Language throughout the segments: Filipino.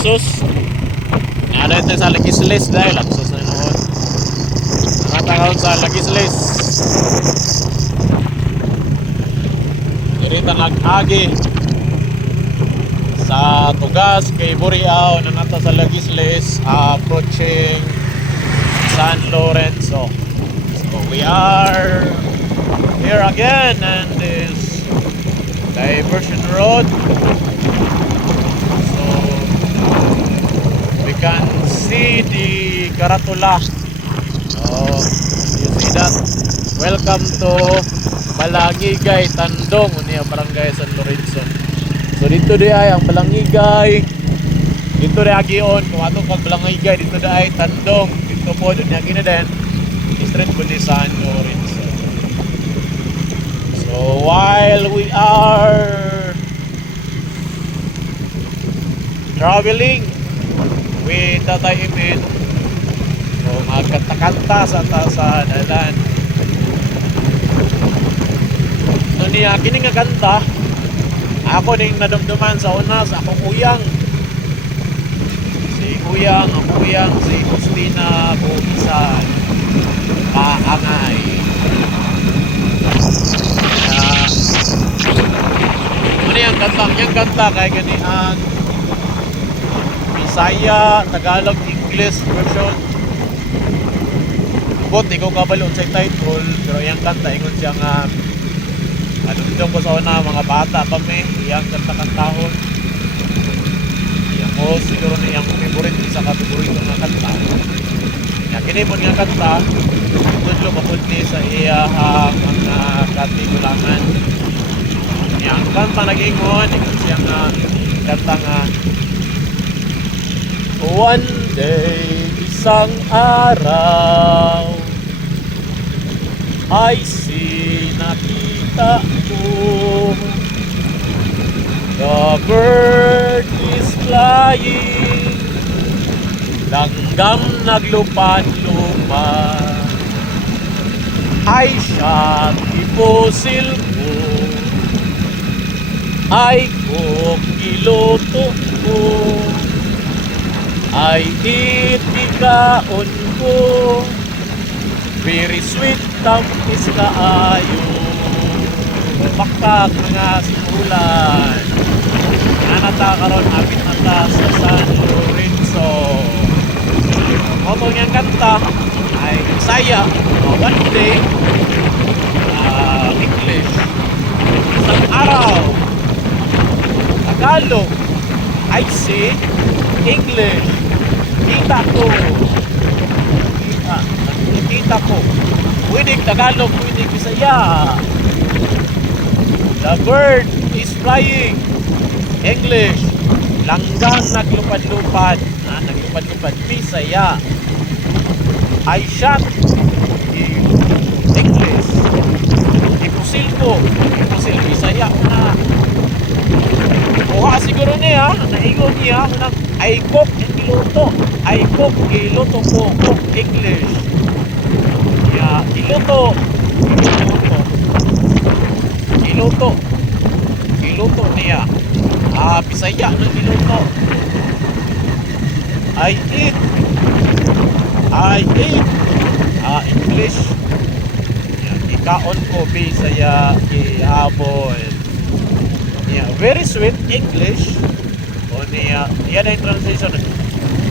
Lexus. Ada ito sa Legisles dahil Lexus na noon. Nakatakaw sa Legisles. Dirita nag-agi sa Tugas kay Buriao na nata sa Legisles, approaching San Lorenzo. So we are here again and this diversion road. So we can see the Karatula. So you see that. Welcome to Balangigay, Tandong, unya Barangay San Lorenzo. So dito di ay ang Balangigay. Dito di agion kung ato pag Balangigay dito di ay Tandong. Dito po doon yung gina din. Street po ni San Lorenzo. So while we are traveling with Tatay Imin, so magkanta-kanta sa dalan. So niya kini nga kanta, ako ning nadumduman sa una sa akong uyang. Si uyang, ang uyang si Justina Bumisan Paangay. Ano yung kanta? Yung kanta kay ganihan Bisaya, Tagalog, English version. Bot, ikaw kabalon sa title, pero yung kanta ingon siya nga dito ko sa una, mga bata kami, iyang kanta-kantahon. Iyang ko, siguro na iyang favorite, isa ka favorito nga kanta. Kinipon nga kanta, tudlo mapunti sa iyahang mga katigulangan. Iyang kanta nag-ingon, ingon siya nga, kanta nga, one day, isang araw, ay nakita ko, the bird is flying, langgam naglupad-lupad, ay siyang iposil ko, ay kiloto ko, ay itikaon ko, very sweet tamis kaayo, baktak mga simulan, nanata karon hapit nata sa San Lorenzo. Moto niyang kanta ay Bisaya, one day, English, isang araw, Tagalog, I see, English, kita ko, kita ko, pwedeng Tagalog, pwedeng Bisaya. The bird is flying, English, langgang naglupad-lupad, naglupad-lupad, Bisaya. I shot, English, ipusil ko, ipusil, Bisaya na. Kuha siguro niya, naigon niya, I cook and giluto, I cook, giluto ko, cook, English. Yeah, giluto, giluto niya, Bisaya ng giluto. I eat, English. Yan, ikaon ko, Bisaya, ihabol. Yeah, very sweet English. O niya, yan ang translation.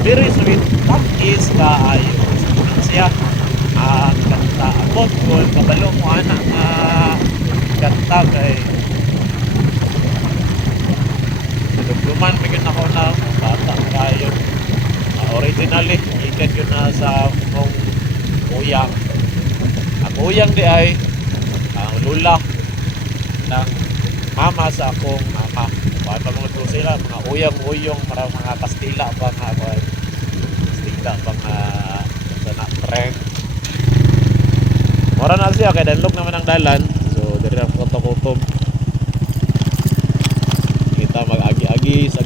Very sweet, that is kaayo. Siya, kanta abot ko, kabalo mo anak kanta kay dugduman bigyan ako na bata kayo. Originally ikan yun na sa mong uyang. Ang uyang di ay ang lula ng mama sa akong mama. Paano mga ito sila, mga uyang-uyong, mga Kastila pa nga, Kastila pa nga sa trend. Mura na siya, kaya danlog naman ang dalan. So, dari ang kutom-kutom. Kita mag-agi-agi sa